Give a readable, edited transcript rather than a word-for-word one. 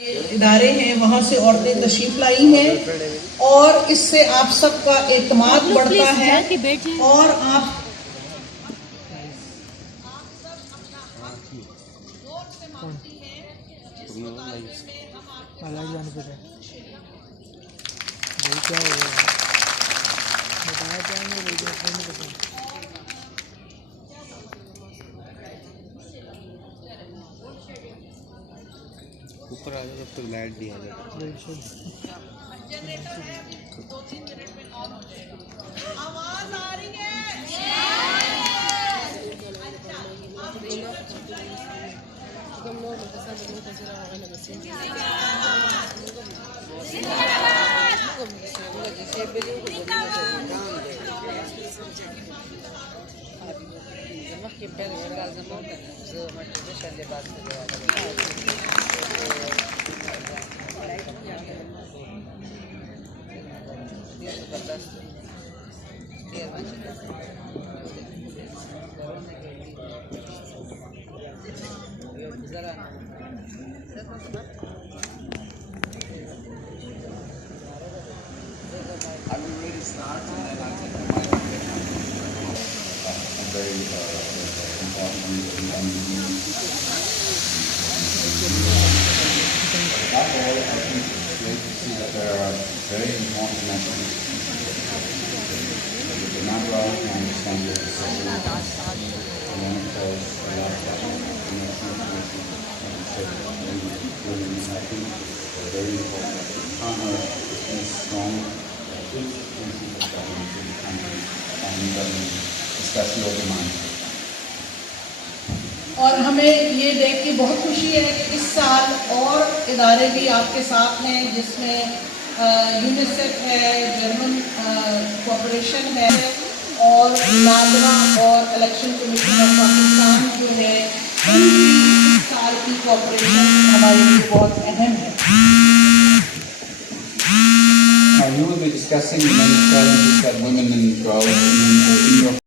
इदारे हैं वहाँ से औरतें तशरीफ लाई हैं और इससे आप सबका एतमाद बढ़ता है और आप ऊपर आ जाए जब तक लाइट नहीं आ जाती। आवाज आ रही है। I will really start and then I'll take the mic. Very important. Above all, I think it's great to see that there are very important messages. The number I understand that the one of those last I think it's very important to honor these strong institutions that come into the country and especially over mind. और हमें ये देख के बहुत खुशी है कि इस साल और इदारे भी आपके साथ हैं जिसमें यूनिसेफ है, जर्मन कॉर्पोरेशन है और नादरा और इलेक्शन कमीशन ऑफ पाकिस्तान जो है उनकी इस साल की कॉर्पोरेशन हमारे लिए बहुत अहम है। Now you will be discussing the many challenges that women and girls in your